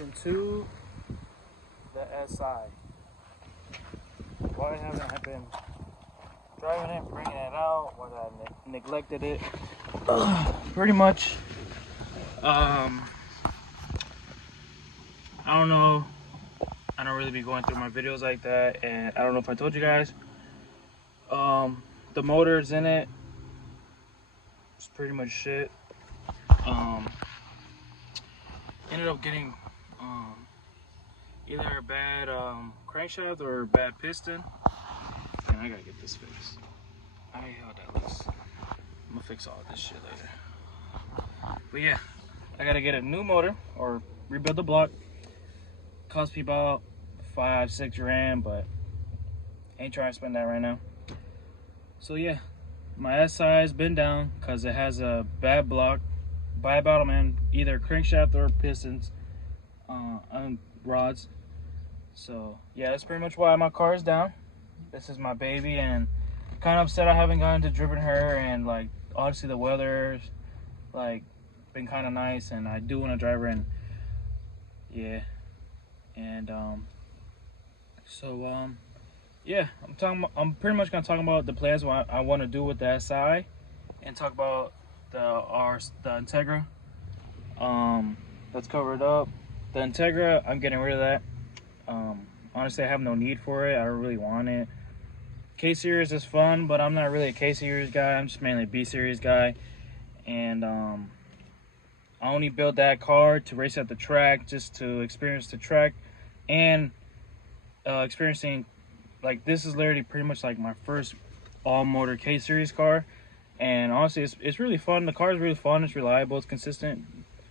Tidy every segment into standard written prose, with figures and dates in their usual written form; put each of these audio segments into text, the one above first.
into the SI. Why haven't I been driving it, bringing it out, when I neglected it? Pretty much, I don't know. I don't really be going through my videos like that, and I don't know if I told you guys. The motors in it, it's pretty much shit. Ended up getting either a bad crankshaft or a bad piston. And I gotta get this fixed. I hate how that looks. I'm gonna fix all this shit later. But yeah, I gotta get a new motor or rebuild the block. Cost me about 5-6 grand, but ain't trying to spend that right now. So yeah, my SI has been down because it has a bad block, bad bottom end, either crankshaft or pistons on rods. So yeah, that's pretty much why my car is down. This is my baby, and kind of upset I haven't gotten to driven her, and like honestly the weather's like been kind of nice, and I do want to drive her, and yeah, and yeah, I'm pretty much gonna talk about the plans what I want to do with the SI, and talk about the Integra. Let's cover it up. The Integra, I'm getting rid of that. Honestly, I have no need for it. I don't really want it. K-Series is fun, but I'm not really a K-Series guy. I'm just mainly a B-Series guy. And I only built that car to race at the track, just to experience the track, and experiencing, like, this is literally pretty much like my first all-motor K-Series car. And honestly, it's really fun. The car is really fun. It's reliable. It's consistent.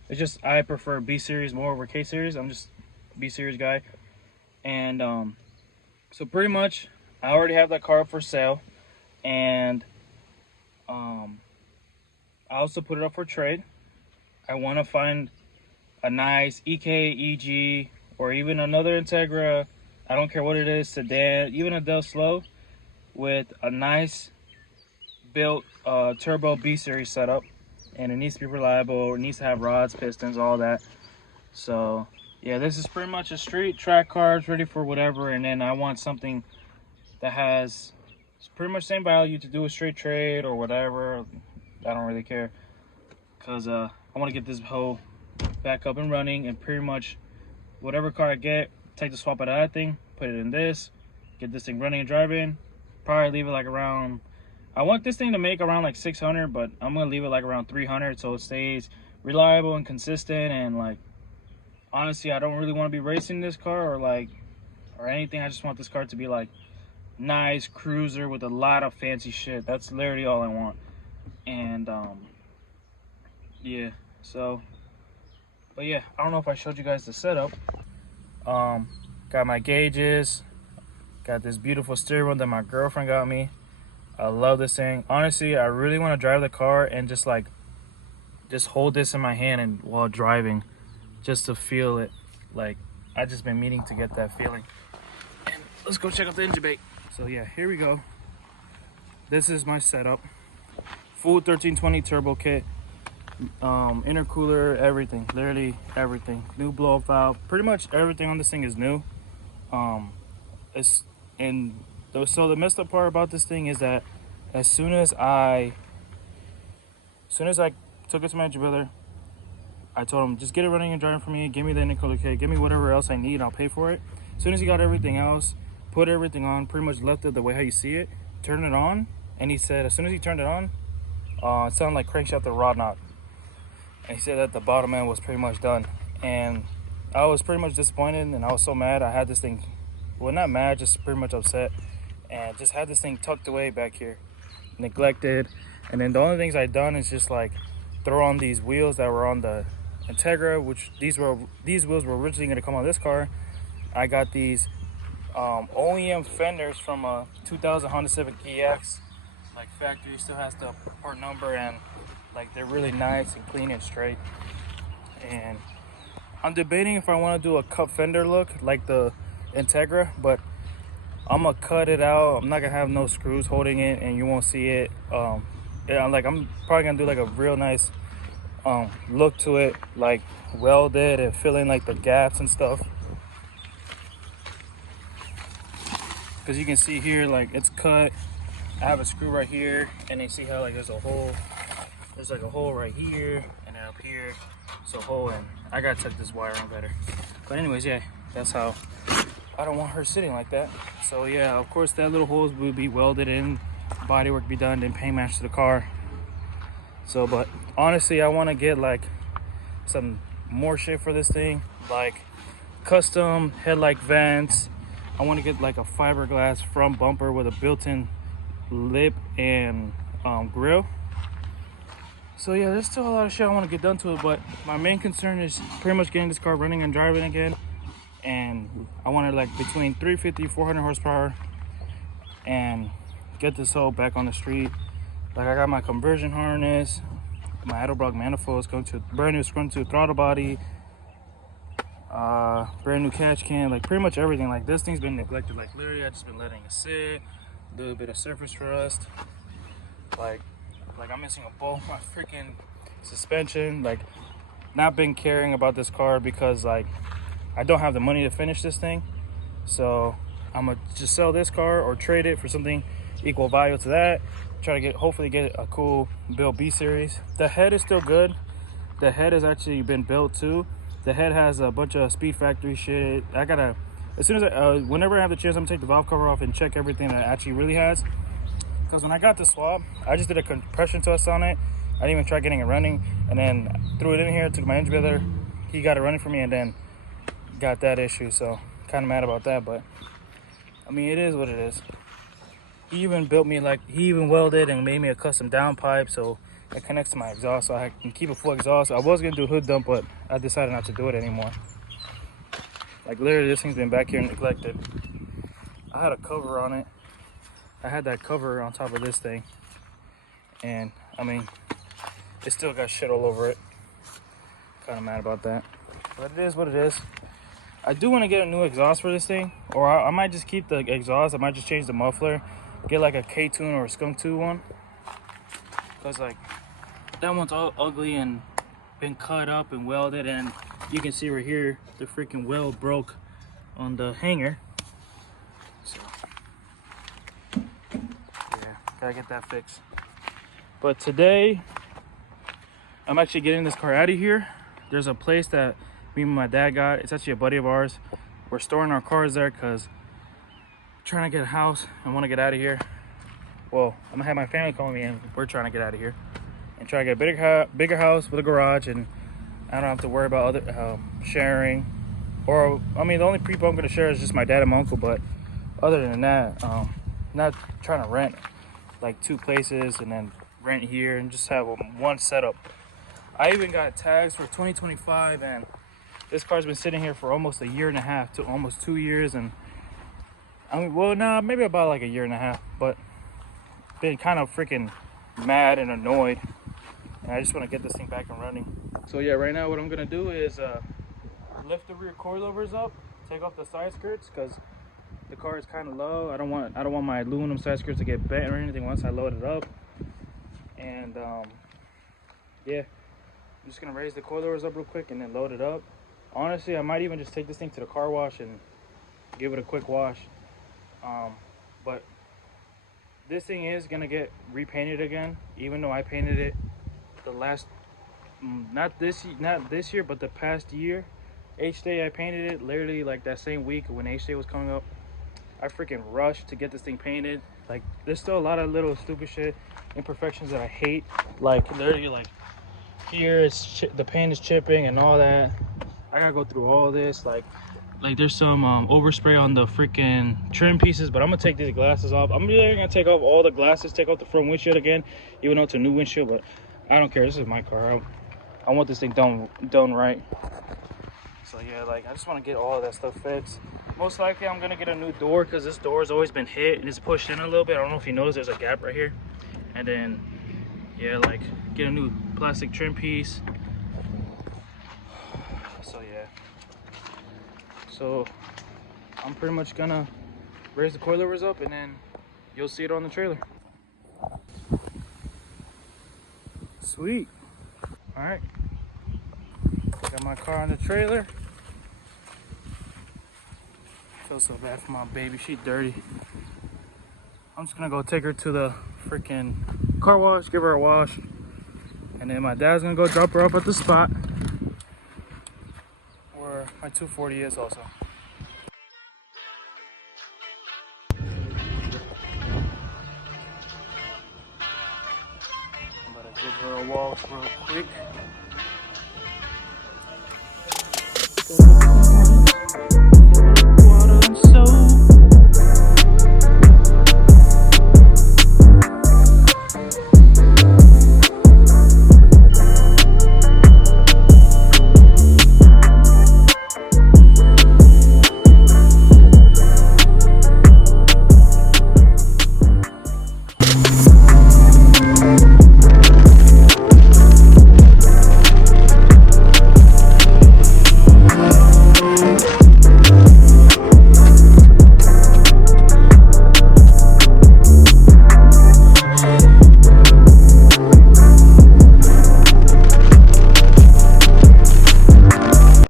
It's just I prefer B-Series more over K-Series. I'm just a B-Series guy. And so pretty much I already have that car up for sale, and I also put it up for trade. I want to find a nice EK, EG, or even another Integra, I don't care what it is, sedan, even a Del Slow, with a nice built turbo B-Series setup. And it needs to be reliable. It needs to have rods, pistons, all that. So yeah, this is pretty much a street track car. It's ready for whatever. And then I want something that has pretty much same value to do a straight trade or whatever. I don't really care, because I want to get this hoe back up and running, and pretty much whatever car I get, take the swap out of that thing, put it in this, get this thing running and driving. Probably leave it like around, I want this thing to make around like 600, but I'm gonna leave it like around 300 so it stays reliable and consistent. And like, honestly, I don't really want to be racing this car or anything. I just want this car to be like nice cruiser with a lot of fancy shit. That's literally all I want. And yeah, so, but yeah, I don't know if I showed you guys the setup. Got my gauges, got this beautiful steering wheel that my girlfriend got me. I love this thing. Honestly, I really want to drive the car and just hold this in my hand and while driving, just to feel it. Like, I just been meaning to get that feeling. And let's go check out the engine bay. So yeah, here we go. This is my setup. Full 1320 turbo kit, intercooler, everything, literally everything. New blow up valve. Pretty much everything on this thing is new. So the messed up part about this thing is that as soon as I took it to my engine builder, I told him, just get it running and driving for me, give me the intercooler kit, give me whatever else I need, I'll pay for it. As soon as he got everything else, put everything on, pretty much left it the way how you see it, turned it on, and he said as soon as he turned it on, it sounded like crankshaft or rod knob. And he said that the bottom end was pretty much done. And I was pretty much disappointed, and I was so mad. I had this thing, well, not mad, just pretty much upset, and just had this thing tucked away back here, neglected. And then the only things I'd done is just like throw on these wheels that were on the Integra, which these wheels were originally going to come on this car. I got these OEM fenders from a 2000 Honda Civic EX, like factory, still has the part number, and like they're really nice and clean and straight. And I'm debating if I want to do a cut fender look like the Integra, but I'm gonna cut it out. I'm not gonna have no screws holding it, and you won't see it. Yeah, I'm probably gonna do like a real nice look to it, like welded and fill in like the gaps and stuff. Because you can see here, like it's cut. I have a screw right here, and you see how like there's a hole. There's like a hole right here, and then up here, so a hole, and I gotta tuck this wire in better. But anyways, yeah, that's how. I don't want her sitting like that. So yeah, of course that little holes will be welded in, body work be done, then paint match to the car. So, but honestly, I want to get like some more shit for this thing, like custom headlight vents. I want to get like a fiberglass front bumper with a built-in lip and grill. So yeah, there's still a lot of shit I want to get done to it, but my main concern is pretty much getting this car running and driving again. And I wanted like between 350 400 horsepower and get this hoe back on the street. Like I got my conversion harness, my Edelbrock manifold is going to brand new screw to throttle body, brand new catch can, like pretty much everything. Like this thing's been neglected, like literally I just been letting it sit, a little bit of surface rust, like I'm missing a bolt, my freaking suspension, like not been caring about this car because like I don't have the money to finish this thing. So I'm gonna just sell this car or trade it for something equal value to that. Try to hopefully get a cool build B series. The head is still good. The head has actually been built too. The head has a bunch of Speed Factory shit. I gotta, as soon as whenever I have the chance, I'm gonna take the valve cover off and check everything that it actually really has. Because when I got the swap, I just did a compression test on it. I didn't even try getting it running, and then threw it in here, took my engine builder, he got it running for me, and then got that issue. So kind of mad about that, but I mean, it is what it is. He even built me, like, he even welded and made me a custom downpipe so it connects to my exhaust so I can keep a full exhaust. I was gonna do a hood dump, but I decided not to do it anymore. Like literally this thing's been back here neglected. I had a cover on it. I had that cover on top of this thing, and I mean, it still got shit all over it. Kind of mad about that, but it is what it is. I do want to get a new exhaust for this thing, or I might just keep the exhaust. I might just change the muffler, get like a K-Tune or a Skunk 2 one, because like that one's all ugly and been cut up and welded, and you can see right here the freaking weld broke on the hanger. So yeah, gotta get that fixed. But today I'm actually getting this car out of here. There's a place that me and my dad got. It's actually a buddy of ours. We're storing our cars there because I'm trying to get a house. I want to get out of here. Well, I'm gonna have my family call me, and we're trying to get out of here and try to get a bigger house with a garage, and I don't have to worry about other sharing. Or I mean, the only people I'm gonna share is just my dad and my uncle. But other than that, not trying to rent like 2 places and then rent here and just have one setup. I even got tags for 2025, and this car's been sitting here for almost 1.5 years to almost 2 years, and I mean, well, nah, maybe about like 1.5 years, but been kind of freaking mad and annoyed, and I just want to get this thing back and running. So yeah, right now what I'm gonna do is lift the rear coilovers up, take off the side skirts because the car is kind of low. I don't want my aluminum side skirts to get bent or anything once I load it up, and yeah. I'm just gonna raise the coilovers up real quick and then load it up. Honestly, I might even just take this thing to the car wash and give it a quick wash. But this thing is gonna get repainted again, even though I painted it the last, not this year, but the past year. H-Day, I painted it literally like that same week when H-Day was coming up. I freaking rushed to get this thing painted. Like, there's still a lot of little stupid shit, imperfections that I hate. Like, literally, like, here is the paint is chipping and all that. I gotta go through all this. Like there's some overspray on the freaking trim pieces, but I'm gonna take these glasses off. I'm really gonna take off all the glasses, take off the front windshield again, even though it's a new windshield, but I don't care. This is my car. I want this thing done right. So yeah, like I just want to get all of that stuff fixed. Most likely I'm gonna get a new door because this door has always been hit and it's pushed in a little bit. I don't know if you noticed, there's a gap right here. And then yeah, like get a new plastic trim piece. So yeah, so I'm pretty much gonna raise the coilovers up and then you'll see it on the trailer. Sweet. All right, got Got my car in the trailer. I feel so bad for my baby. She's dirty. I'm just gonna go take her to the freaking car wash, give her a wash, and then my dad's gonna go drop her off at the spot where my 240 is also. I'm gonna give her a wash real quick. Water and soap.